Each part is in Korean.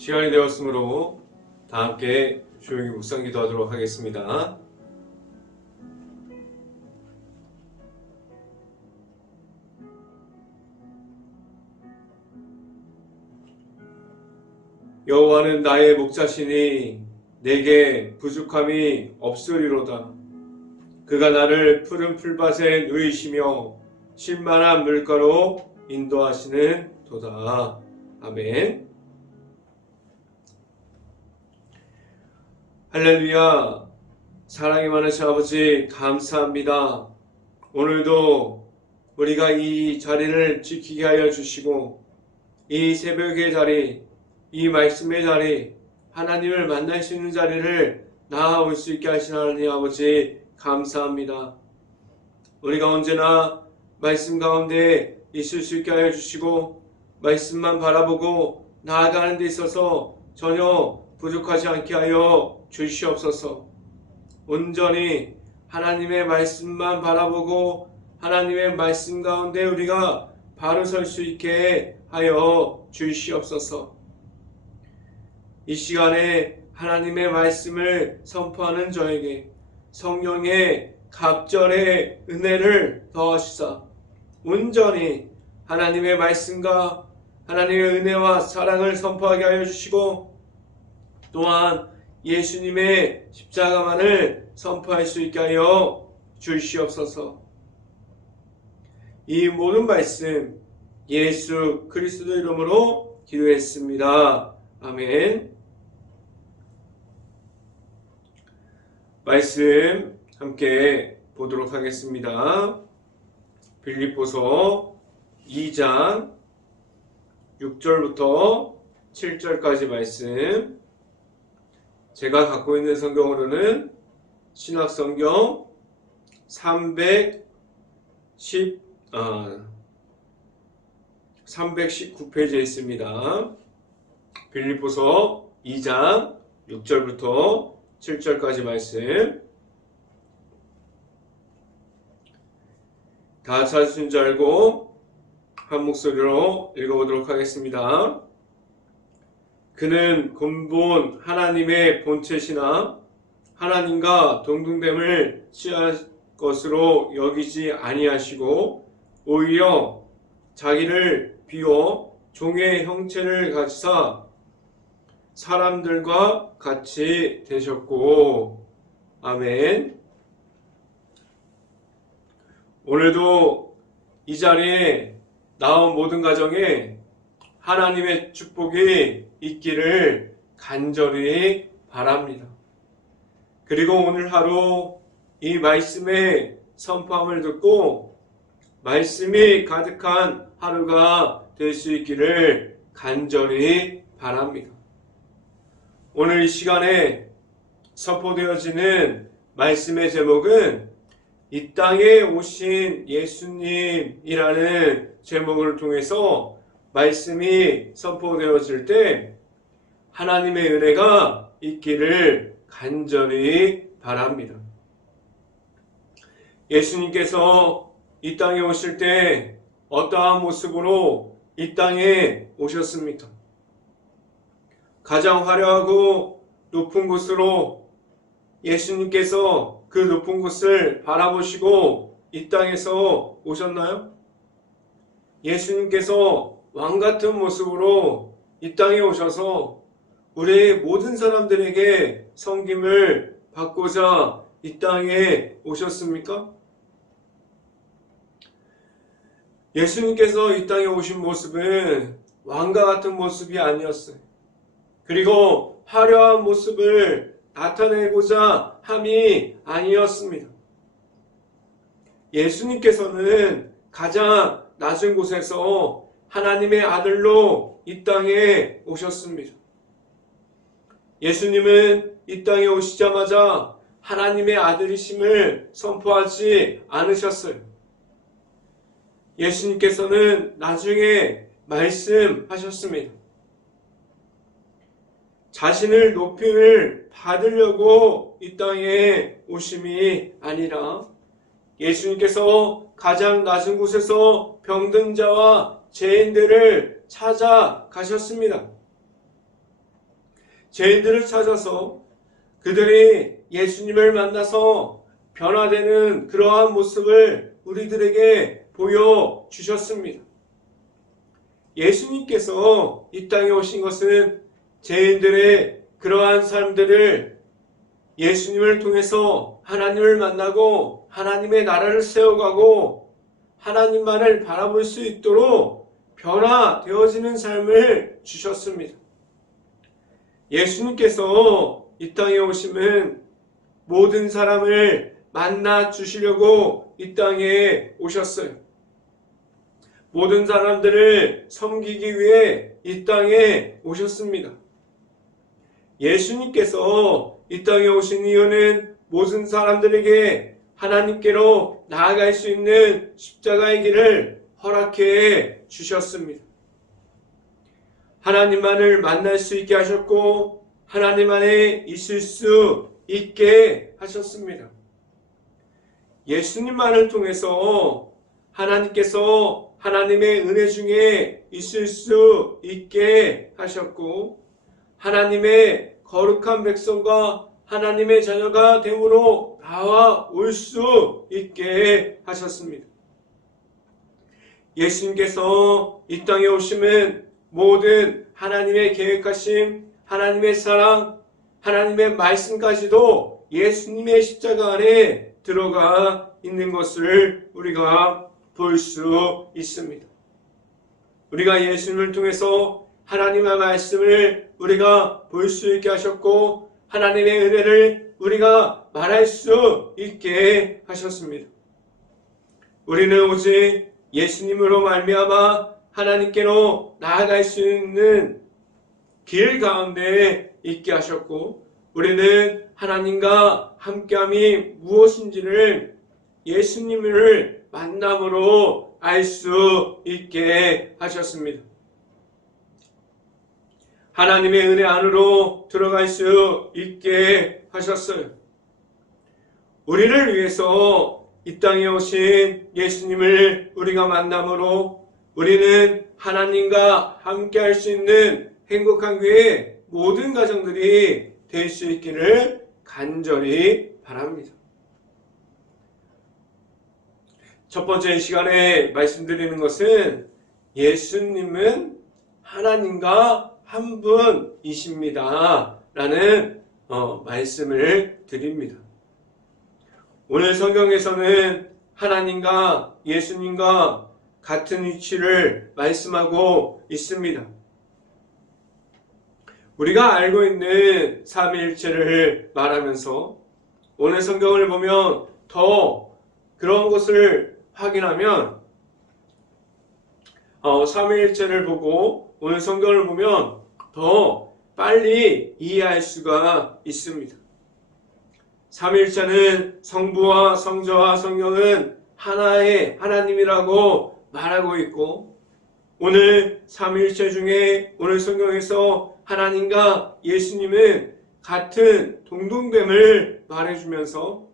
시간이 되었으므로 다 함께 조용히 묵상 기도하도록 하겠습니다. 여호와는 나의 목자시니 내게 부족함이 없으리로다. 그가 나를 푸른 풀밭에 누이시며 쉴만한 물가로 인도하시는 도다. 아멘. 할렐루야. 사랑이 많으신 아버지 감사합니다. 오늘도 우리가 이 자리를 지키게 하여 주시고 이 새벽의 자리, 이 말씀의 자리, 하나님을 만날 수 있는 자리를 나아올 수 있게 하신 하나님 아버지 감사합니다. 우리가 언제나 말씀 가운데 있을 수 있게 하여 주시고 말씀만 바라보고 나아가는 데 있어서 전혀 부족하지 않게 하여 주시옵소서. 온전히 하나님의 말씀만 바라보고 하나님의 말씀 가운데 우리가 바로 설 수 있게 하여 주시옵소서. 이 시간에 하나님의 말씀을 선포하는 저에게 성령의 갑절의 은혜를 더하시사 온전히 하나님의 말씀과 하나님의 은혜와 사랑을 선포하게 하여 주시고 또한 예수님의 십자가만을 선포할 수 있게 하여 주시옵소서. 이 모든 말씀 예수 그리스도 이름으로 기도했습니다. 아멘. 말씀 함께 보도록 하겠습니다. 빌립보서 2장 6절부터 7절까지 말씀. 제가 갖고 있는 성경으로는 신학성경 319페이지에 있습니다. 빌립보서 2장 6절부터 7절까지 말씀. 다 찾으신 줄 알고 한 목소리로 읽어보도록 하겠습니다. 그는 근본 하나님의 본체시나 하나님과 동등됨을 취할 것으로 여기지 아니하시고 오히려 자기를 비워 종의 형체를 가지사 사람들과 같이 되셨고. 아멘. 오늘도 이 자리에 나온 모든 가정에 하나님의 축복이 있기를 간절히 바랍니다. 그리고 오늘 하루 이 말씀의 선포함을 듣고 말씀이 가득한 하루가 될 수 있기를 간절히 바랍니다. 오늘 이 시간에 선포되어지는 말씀의 제목은 이 땅에 오신 예수님이라는 제목을 통해서 말씀이 선포되어질 때 하나님의 은혜가 있기를 간절히 바랍니다. 예수님께서 이 땅에 오실 때 어떠한 모습으로 이 땅에 오셨습니까? 가장 화려하고 높은 곳으로 예수님께서 그 높은 곳을 바라보시고 이 땅에서 오셨나요? 예수님께서 왕같은 모습으로 이 땅에 오셔서 우리의 모든 사람들에게 섬김을 받고자 이 땅에 오셨습니까? 예수님께서 이 땅에 오신 모습은 왕과 같은 모습이 아니었어요. 그리고 화려한 모습을 나타내고자 함이 아니었습니다. 예수님께서는 가장 낮은 곳에서 하나님의 아들로 이 땅에 오셨습니다. 예수님은 이 땅에 오시자마자 하나님의 아들이심을 선포하지 않으셨어요. 예수님께서는 나중에 말씀하셨습니다. 자신을 높임을 받으려고 이 땅에 오심이 아니라 예수님께서 가장 낮은 곳에서 병든 자와 죄인들을 찾아가셨습니다. 죄인들을 찾아서 그들이 예수님을 만나서 변화되는 그러한 모습을 우리들에게 보여주셨습니다. 예수님께서 이 땅에 오신 것은 죄인들의 그러한 삶들을 예수님을 통해서 하나님을 만나고 하나님의 나라를 세워가고 하나님만을 바라볼 수 있도록 변화되어지는 삶을 주셨습니다. 예수님께서 이 땅에 오심은 모든 사람을 만나 주시려고 이 땅에 오셨어요. 모든 사람들을 섬기기 위해 이 땅에 오셨습니다. 예수님께서 이 땅에 오신 이유는 모든 사람들에게 하나님께로 나아갈 수 있는 십자가의 길을 허락해 주셨습니다. 하나님만을 만날 수 있게 하셨고 하나님 안에 있을 수 있게 하셨습니다. 예수님만을 통해서 하나님께서 하나님의 은혜 중에 있을 수 있게 하셨고 하나님의 거룩한 백성과 하나님의 자녀가 됨으로 나와 올 수 있게 하셨습니다. 예수님께서 이 땅에 오심은 모든 하나님의 계획하심, 하나님의 사랑, 하나님의 말씀까지도 예수님의 십자가 안에 들어가 있는 것을 우리가 볼 수 있습니다. 우리가 예수님을 통해서 하나님의 말씀을 우리가 볼 수 있게 하셨고 하나님의 은혜를 우리가 말할 수 있게 하셨습니다. 우리는 오직 예수님으로 말미암아 하나님께로 나아갈 수 있는 길 가운데 있게 하셨고 우리는 하나님과 함께함이 무엇인지를 예수님을 만남으로 알 수 있게 하셨습니다. 하나님의 은혜 안으로 들어갈 수 있게 하셨어요. 우리를 위해서 이 땅에 오신 예수님을 우리가 만남으로 우리는 하나님과 함께 할 수 있는 행복한 교회 모든 가정들이 될 수 있기를 간절히 바랍니다. 첫 번째 시간에 말씀드리는 것은 예수님은 하나님과 한 분이십니다 라는 말씀을 드립니다. 오늘 성경에서는 하나님과 예수님과 같은 위치를 말씀하고 있습니다. 우리가 알고 있는 삼위일체를 말하면서 오늘 성경을 보면 더 그런 것을 확인하면 삼위일체를 보고 오늘 성경을 보면 더 빨리 이해할 수가 있습니다. 삼위일체는 성부와 성자와 성령은 하나의 하나님이라고 말하고 있고 오늘 삼위일체 중에 오늘 성경에서 하나님과 예수님은 같은 동등됨을 말해주면서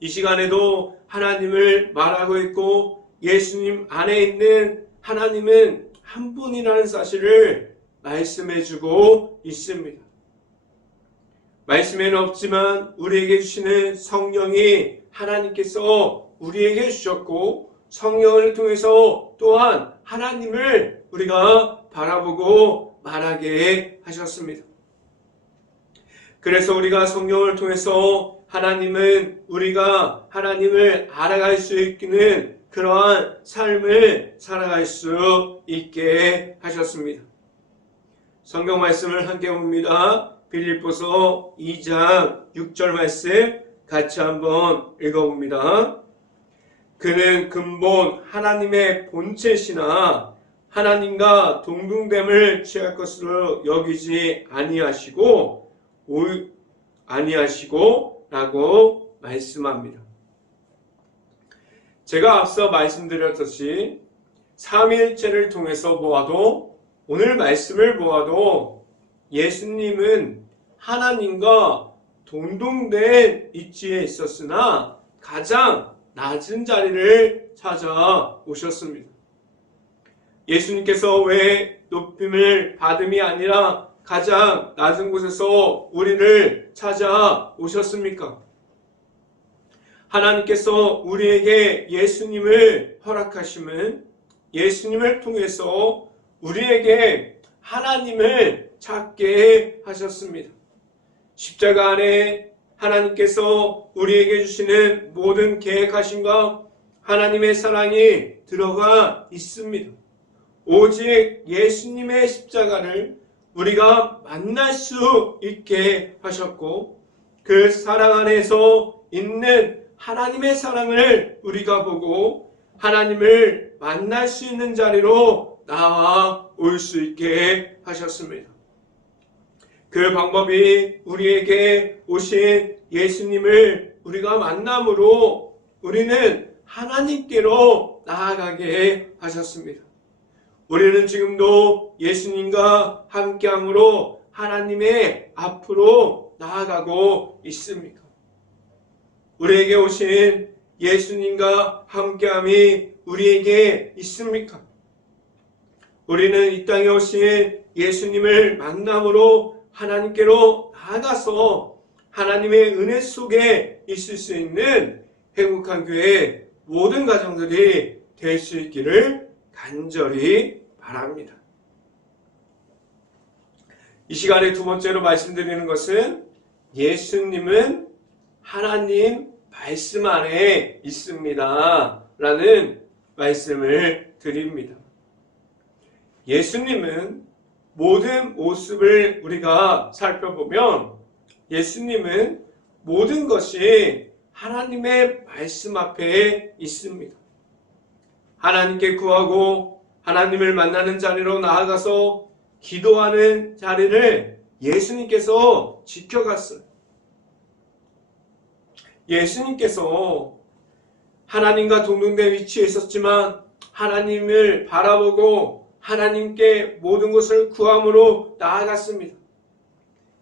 이 시간에도 하나님을 말하고 있고 예수님 안에 있는 하나님은 한 분이라는 사실을 말씀해주고 있습니다. 말씀에는 없지만 우리에게 주시는 성령이 하나님께서 우리에게 주셨고 성령을 통해서 또한 하나님을 우리가 바라보고 말하게 하셨습니다. 그래서 우리가 성령을 통해서 하나님은 우리가 하나님을 알아갈 수 있는 그러한 삶을 살아갈 수 있게 하셨습니다. 성경 말씀을 함께 봅니다. 빌립보서 2장 6절 말씀 같이 한번 읽어봅니다. 그는 근본 하나님의 본체시나 하나님과 동등됨을 취할 것으로 여기지 아니하시고 라고 말씀합니다. 제가 앞서 말씀드렸듯이 삼위일체를 통해서 보아도 오늘 말씀을 보아도 예수님은 하나님과 동등된 위치에 있었으나 가장 낮은 자리를 찾아오셨습니다. 예수님께서 왜 높임을 받음이 아니라 가장 낮은 곳에서 우리를 찾아오셨습니까? 하나님께서 우리에게 예수님을 허락하심은 예수님을 통해서 우리에게 하나님을 찾게 하셨습니다. 십자가 안에 하나님께서 우리에게 주시는 모든 계획하심과 하나님의 사랑이 들어가 있습니다. 오직 예수님의 십자가를 우리가 만날 수 있게 하셨고 그 사랑 안에서 있는 하나님의 사랑을 우리가 보고 하나님을 만날 수 있는 자리로 나아올 수 있게 하셨습니다. 그 방법이 우리에게 오신 예수님을 우리가 만남으로 우리는 하나님께로 나아가게 하셨습니다. 우리는 지금도 예수님과 함께함으로 하나님의 앞으로 나아가고 있습니까? 우리에게 오신 예수님과 함께함이 우리에게 있습니까? 우리는 이 땅에 오신 예수님을 만남으로 하나님께로 나아가서 하나님의 은혜 속에 있을 수 있는 행복한 교회 모든 가정들이 될 수 있기를 간절히 바랍니다. 이 시간에 두 번째로 말씀드리는 것은 예수님은 하나님 말씀 안에 있습니다. 라는 말씀을 드립니다. 예수님은 모든 모습을 우리가 살펴보면 예수님은 모든 것이 하나님의 말씀 앞에 있습니다. 하나님께 구하고 하나님을 만나는 자리로 나아가서 기도하는 자리를 예수님께서 지켜갔어요. 예수님께서 하나님과 동등된 위치에 있었지만 하나님을 바라보고 하나님께 모든 것을 구함으로 나아갔습니다.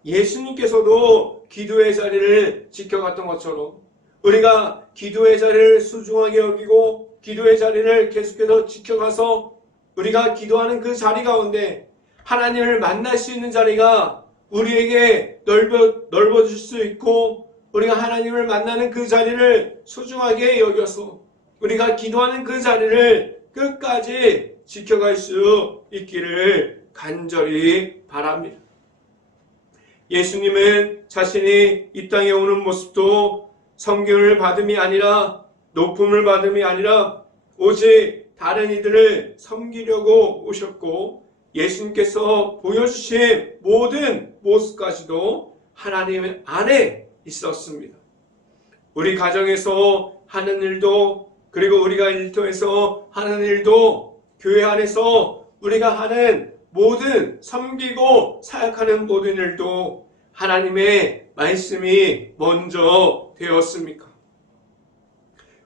예수님께서도 기도의 자리를 지켜갔던 것처럼 우리가 기도의 자리를 소중하게 여기고 기도의 자리를 계속해서 지켜가서 우리가 기도하는 그 자리 가운데 하나님을 만날 수 있는 자리가 우리에게 넓어질 수 있고 우리가 하나님을 만나는 그 자리를 소중하게 여겨서 우리가 기도하는 그 자리를 끝까지 지켜갈 수 있기를 간절히 바랍니다. 예수님은 자신이 이 땅에 오는 모습도 섬김을 받음이 아니라 높음을 받음이 아니라 오직 다른 이들을 섬기려고 오셨고 예수님께서 보여주신 모든 모습까지도 하나님 안에 있었습니다. 우리 가정에서 하는 일도 그리고 우리가 일터에서 하는 일도 교회 안에서 우리가 하는 모든 섬기고 사역하는 모든 일도 하나님의 말씀이 먼저 되었습니까?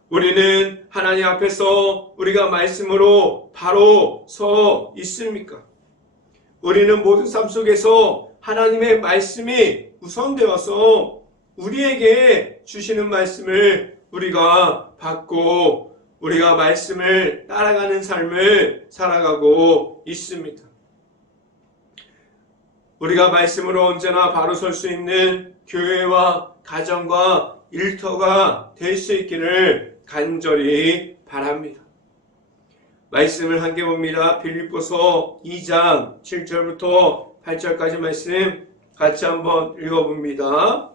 우리는 하나님 앞에서 우리가 말씀으로 바로 서 있습니까? 우리는 모든 삶 속에서 하나님의 말씀이 우선되어서 우리에게 주시는 말씀을 우리가 받고 우리가 말씀을 따라가는 삶을 살아가고 있습니다. 우리가 말씀으로 언제나 바로 설 수 있는 교회와 가정과 일터가 될 수 있기를 간절히 바랍니다. 말씀을 함께 봅니다. 빌립보서 2장 7절부터 8절까지 말씀 같이 한번 읽어봅니다.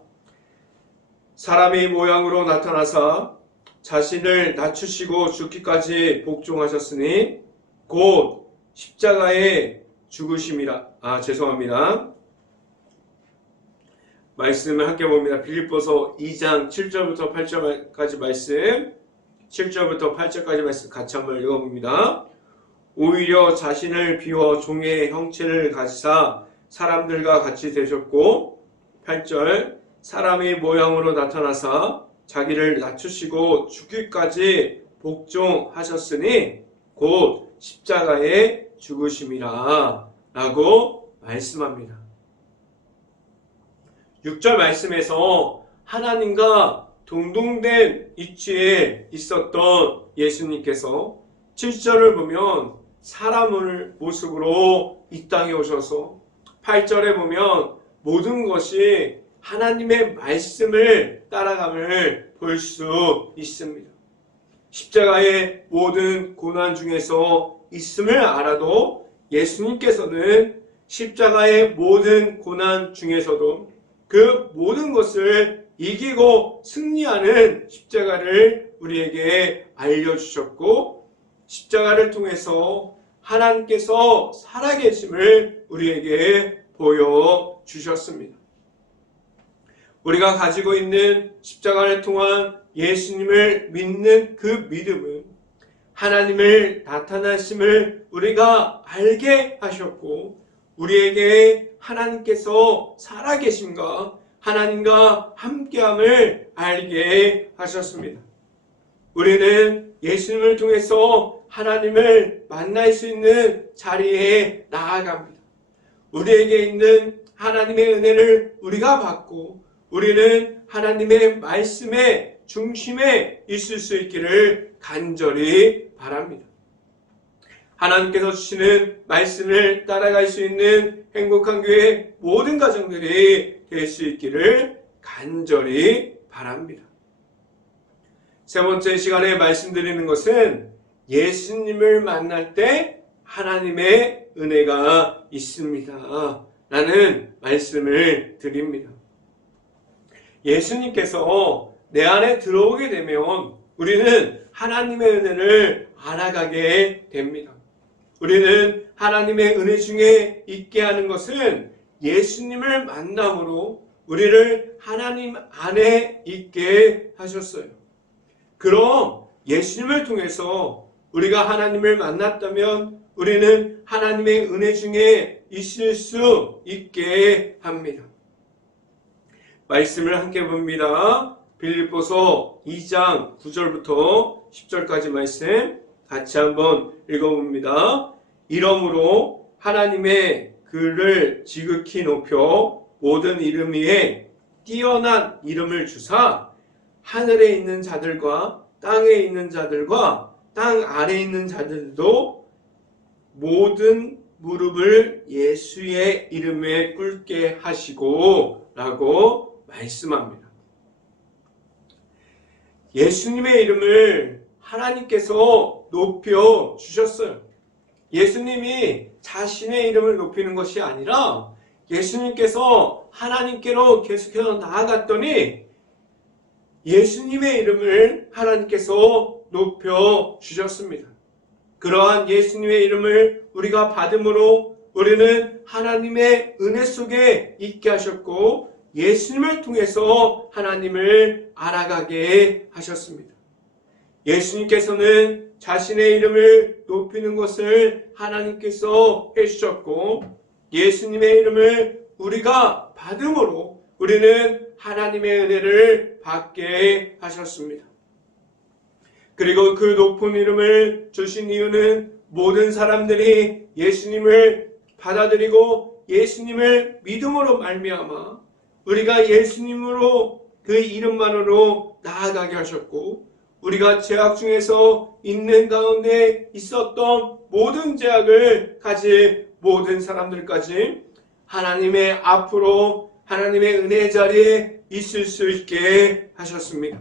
사람의 모양으로 나타나사 자신을 낮추시고 죽기까지 복종하셨으니 곧 십자가에 죽으심이라. 죄송합니다. 말씀을 함께 봅니다. 빌립보서 2장 7절부터 8절까지 말씀 7절부터 8절까지 말씀 같이 한번 읽어봅니다. 오히려 자신을 비워 종의 형체를 가지사 사람들과 같이 되셨고 8절 사람의 모양으로 나타나사 자기를 낮추시고 죽기까지 복종하셨으니 곧 십자가에 죽으심이라 라고 말씀합니다. 6절 말씀에서 하나님과 동등된 위치에 있었던 예수님께서 7절을 보면 사람을 모습으로 이 땅에 오셔서 8절에 보면 모든 것이 하나님의 말씀을 따라감을 볼 수 있습니다. 십자가의 모든 고난 중에서 있음을 알아도 예수님께서는 십자가의 모든 고난 중에서도 그 모든 것을 이기고 승리하는 십자가를 우리에게 알려주셨고, 십자가를 통해서 하나님께서 살아계심을 우리에게 보여주셨습니다. 우리가 가지고 있는 십자가를 통한 예수님을 믿는 그 믿음은 하나님을 나타나심을 우리가 알게 하셨고, 우리에게 하나님께서 살아계심과 하나님과 함께함을 알게 하셨습니다. 우리는 예수님을 통해서 하나님을 만날 수 있는 자리에 나아갑니다. 우리에게 있는 하나님의 은혜를 우리가 받고 우리는 하나님의 말씀의 중심에 있을 수 있기를 간절히 바랍니다. 하나님께서 주시는 말씀을 따라갈 수 있는 행복한 교회 모든 가정들이 될 수 있기를 간절히 바랍니다. 세 번째 시간에 말씀드리는 것은 예수님을 만날 때 하나님의 은혜가 있습니다 라는 말씀을 드립니다. 예수님께서 내 안에 들어오게 되면 우리는 하나님의 은혜를 알아가게 됩니다. 우리는 하나님의 은혜 중에 있게 하는 것은 예수님을 만남으로 우리를 하나님 안에 있게 하셨어요. 그럼 예수님을 통해서 우리가 하나님을 만났다면 우리는 하나님의 은혜 중에 있을 수 있게 합니다. 말씀을 함께 봅니다. 빌립보서 2장 9절부터 10절까지 말씀 같이 한번 읽어봅니다. 이러므로 하나님의 그를 지극히 높여 모든 이름 위에 뛰어난 이름을 주사 하늘에 있는 자들과 땅에 있는 자들과 땅 아래에 있는 자들도 모든 무릎을 예수의 이름에 꿇게 하시고 라고 말씀합니다. 예수님의 이름을 하나님께서 높여 주셨어요. 예수님이 자신의 이름을 높이는 것이 아니라 예수님께서 하나님께로 계속해서 나아갔더니 예수님의 이름을 하나님께서 높여 주셨습니다. 그러한 예수님의 이름을 우리가 받음으로 우리는 하나님의 은혜 속에 있게 하셨고 예수님을 통해서 하나님을 알아가게 하셨습니다. 예수님께서는 자신의 이름을 높이는 것을 하나님께서 해주셨고 예수님의 이름을 우리가 받음으로 우리는 하나님의 은혜를 받게 하셨습니다. 그리고 그 높은 이름을 주신 이유는 모든 사람들이 예수님을 받아들이고 예수님을 믿음으로 말미암아 우리가 예수님으로 그 이름만으로 나아가게 하셨고 우리가 죄악 중에서 있는 가운데 있었던 모든 죄악을 가진 모든 사람들까지 하나님의 앞으로 하나님의 은혜 자리에 있을 수 있게 하셨습니다.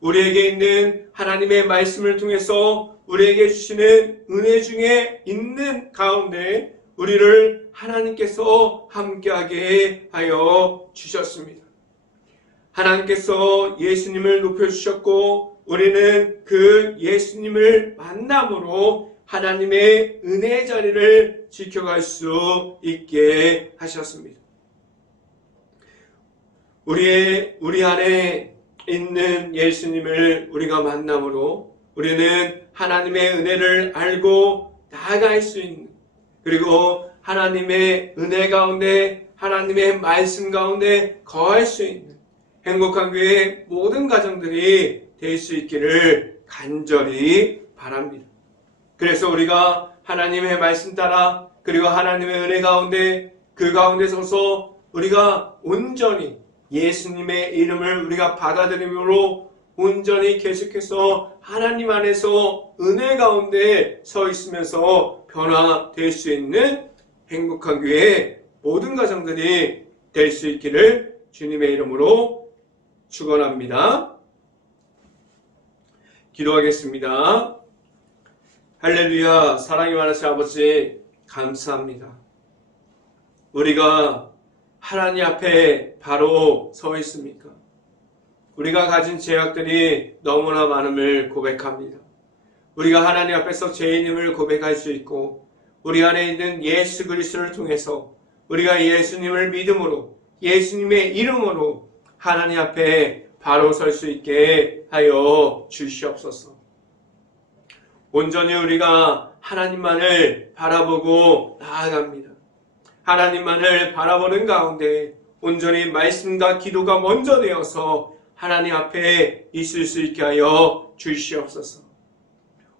우리에게 있는 하나님의 말씀을 통해서 우리에게 주시는 은혜 중에 있는 가운데 우리를 하나님께서 함께하게 하여 주셨습니다. 하나님께서 예수님을 높여주셨고 우리는 그 예수님을 만남으로 하나님의 은혜의 자리를 지켜갈 수 있게 하셨습니다. 우리 안에 있는 예수님을 우리가 만남으로 우리는 하나님의 은혜를 알고 나아갈 수 있는 그리고 하나님의 은혜 가운데 하나님의 말씀 가운데 거할 수 있는 행복한 교회의 모든 가정들이 될 수 있기를 간절히 바랍니다. 그래서 우리가 하나님의 말씀 따라 그리고 하나님의 은혜 가운데 그 가운데 서서 우리가 온전히 예수님의 이름을 우리가 받아들임으로 온전히 계속해서 하나님 안에서 은혜 가운데 서 있으면서 변화될 수 있는 행복한 교회 모든 가정들이 될 수 있기를 주님의 이름으로 축원합니다. 기도하겠습니다. 할렐루야. 사랑이 많으신 아버지 감사합니다. 우리가 하나님 앞에 바로 서 있습니까? 우리가 가진 죄악들이 너무나 많음을 고백합니다. 우리가 하나님 앞에서 죄인임을 고백할 수 있고 우리 안에 있는 예수 그리스도를 통해서 우리가 예수님을 믿음으로 예수님의 이름으로 하나님 앞에 바로 설 수 있게 하여 주시옵소서. 온전히 우리가 하나님만을 바라보고 나아갑니다. 하나님만을 바라보는 가운데 온전히 말씀과 기도가 먼저 되어서 하나님 앞에 있을 수 있게 하여 주시옵소서.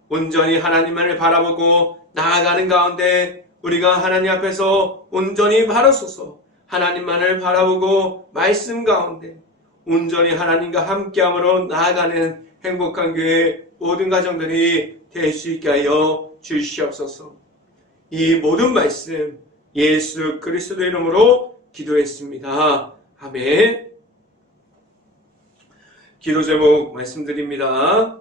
온전히 하나님만을 바라보고 나아가는 가운데 우리가 하나님 앞에서 온전히 바로서서 하나님만을 바라보고 말씀 가운데 온전히 하나님과 함께함으로 나아가는 행복한 교회 모든 가정들이 될 수 있게 하여 주시옵소서. 이 모든 말씀 예수 그리스도 이름으로 기도했습니다. 아멘. 기도 제목 말씀드립니다.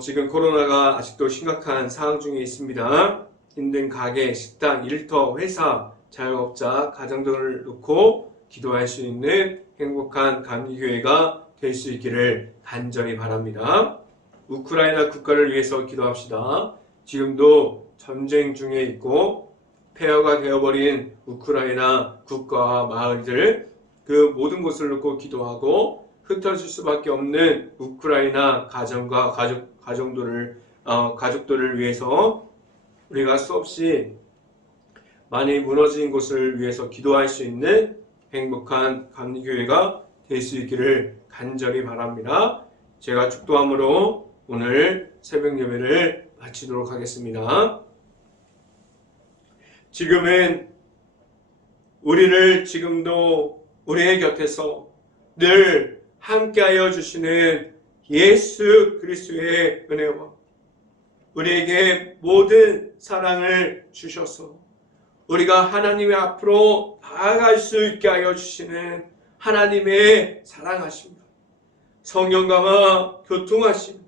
지금 코로나가 아직도 심각한 상황 중에 있습니다. 힘든 가게, 식당, 일터, 회사, 자영업자, 가정들을 놓고 기도할 수 있는 행복한 감리교회가 될 수 있기를 간절히 바랍니다. 우크라이나 국가를 위해서 기도합시다. 지금도 전쟁 중에 있고 폐허가 되어버린 우크라이나 국가와 마을들 그 모든 곳을 놓고 기도하고 흩어질 수밖에 없는 우크라이나 가정과 가족들을 위해서 우리가 수없이 많이 무너진 곳을 위해서 기도할 수 있는 행복한 감리교회가 될 수 있기를 간절히 바랍니다. 제가 축도함으로 오늘 새벽 예배를 마치도록 하겠습니다. 지금은 우리를 지금도 우리의 곁에서 늘 함께하여 주시는 예수 그리스도의 은혜와 우리에게 모든 사랑을 주셔서 우리가 하나님의 앞으로 나아갈 수 있게 하여 주시는 하나님의 사랑하심과 성령과와 교통하심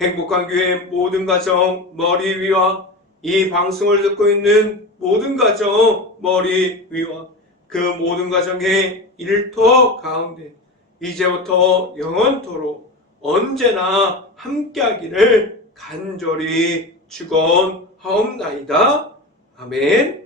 행복한 교회 모든 가정 머리 위와 이 방송을 듣고 있는 모든 가정 머리 위와 그 모든 가정의 일터 가운데 이제부터 영원토록 언제나 함께하기를 간절히 축원하옵나이다. 아멘.